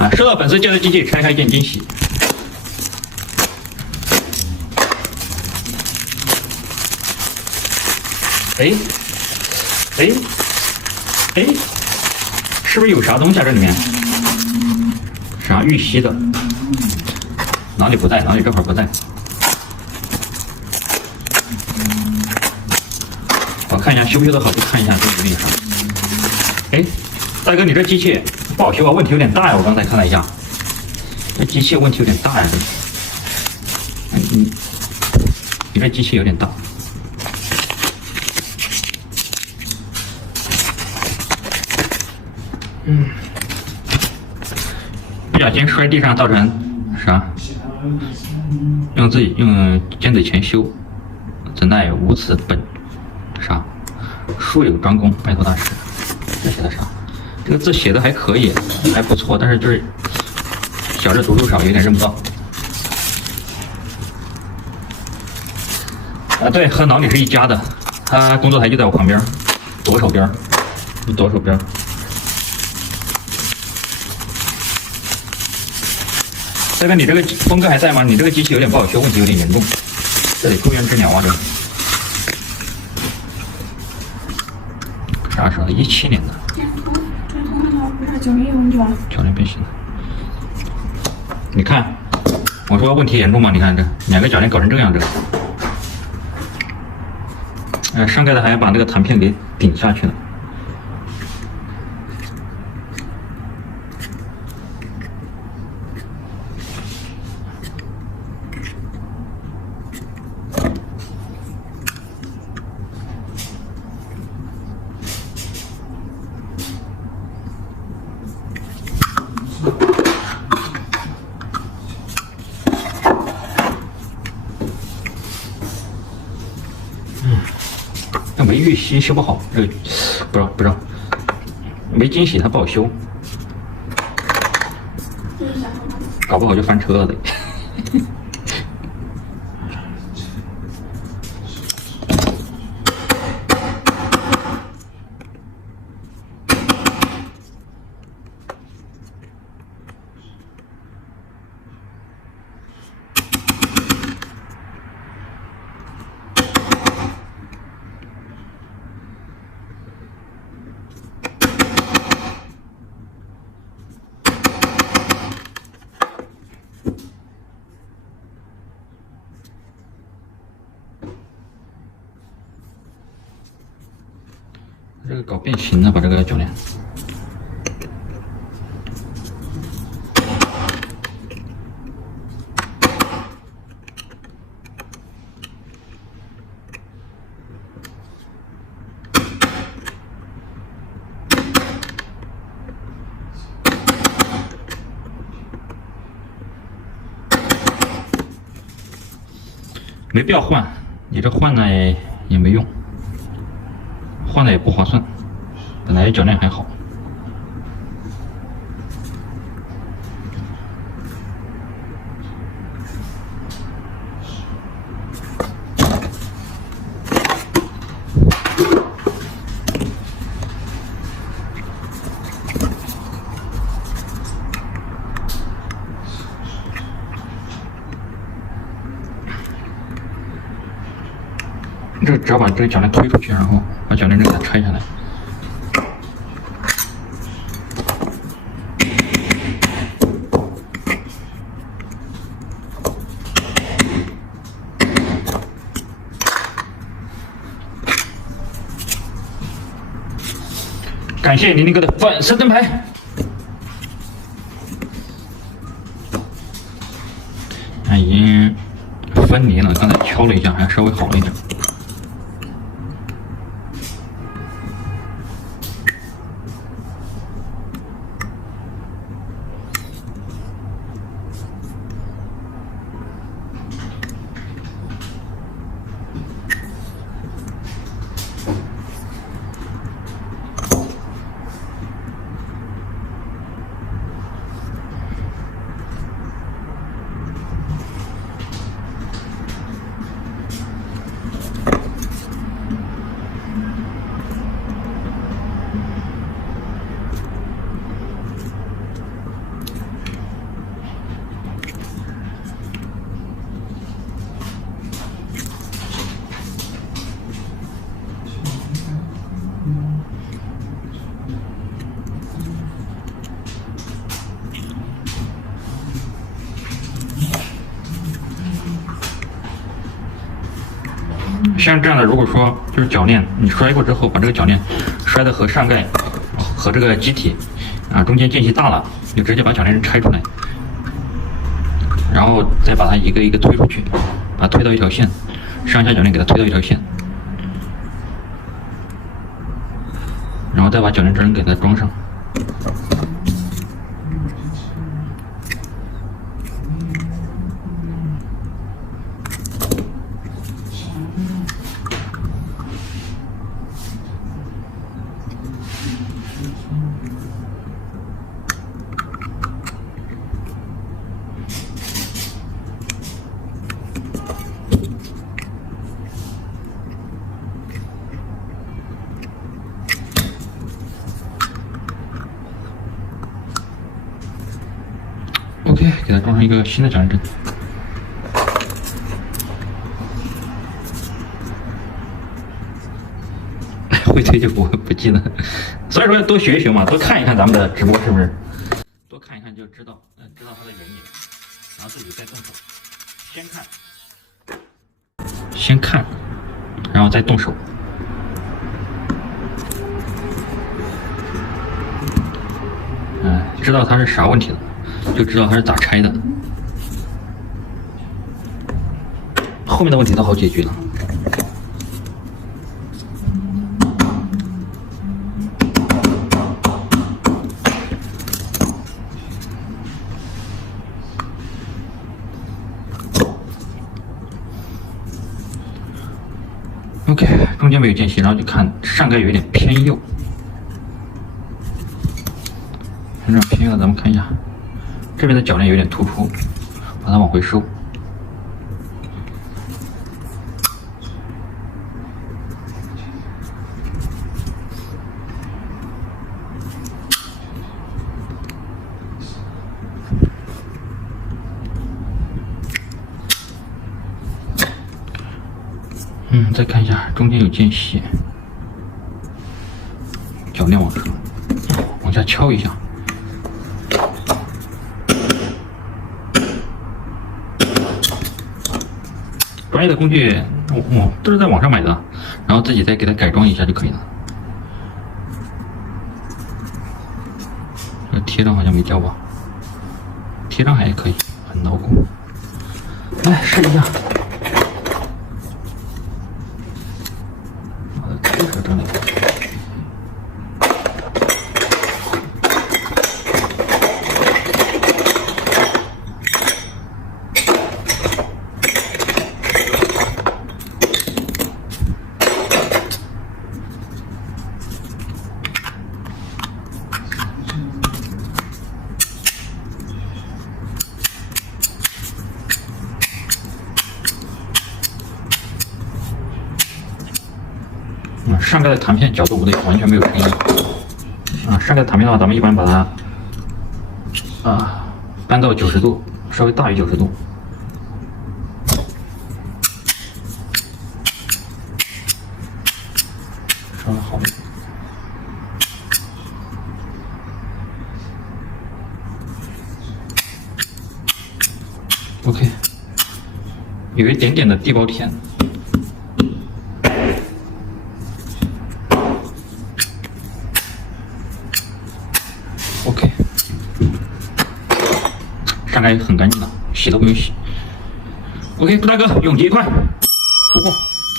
啊，收到粉丝借的机器，拆开见惊喜。哎，哎，哎，是不是有啥东西啊？这里面啥玉溪的？哪里不在？哪里这会儿不在？我看一下修不修得好，就看一下这个那啥。哎，大哥，你这机器不好修啊，问题有点大呀！我刚才看了一下，这机器问题有点大呀。你这机器有点大。不小心摔地上，造成啥？用尖嘴钳修，怎奈无此本啥？术有专攻，拜托大师。这写的啥？这个字写的还可以，还不错，但是就是小字读书少，有点认不到。啊，对，和老李是一家的，他工作台就在我旁边，左手边。大哥，你这个峰哥还在吗？你这个机器有点不好修，问题有点严重，这得住院治疗啊！这个啥时候？17年的。90变形的。你看，我说问题严重吗？你看这2个铰链搞成这样，这个，上盖的还要把那个弹片给顶下去了。那没玉溪修不好，这个不知道，没惊喜它不好修，搞不好就翻车了得。这个搞变形的，把这个铰链。没必要换，你这换了也没用。换的也不划算，本来铰链还好。这只要把这个铰链推出去，然后把铰链这个拆下来。感谢宁宁哥的粉丝灯牌。已经分离了，刚才敲了一下，还稍微好了一点。像这样的，如果说就是铰链你摔过之后，把这个铰链摔的和上盖和这个机体中间间隙大了，就直接把铰链拆出来，然后再把它一个一个推出去，把它推到一条线，上下铰链给它推到一条线，然后再把铰链针给它装上。OK， 给它装上一个新的铰链针。会推就不记得，所以说多学一学嘛，多看一看咱们的直播，是不是？多看一看就知道，知道它的原理，然后自己再动手。先看，然后再动手。知道它是啥问题了，就知道它是咋拆的。后面的问题都好解决了。OK， 中间没有间隙，然后就看上盖有一点偏右，这样偏右的，咱们看一下，这边的铰链有点突出，把它往回收。再看一下中间有间隙，铰链往下敲一下。专业的工具，都是在网上买的，然后自己再给它改装一下就可以了。这贴上好像没胶吧？贴上还可以，很牢固。来试一下。这里。上盖的弹片角度不对，完全没有声音。上盖的弹片的话，咱们一般把它搬到90度，稍微大于90度。稍微好一点。OK， 有一点点的地包天。OK， 上盖很干净了，洗都不用洗。OK， 布大哥，永劫一块，出货。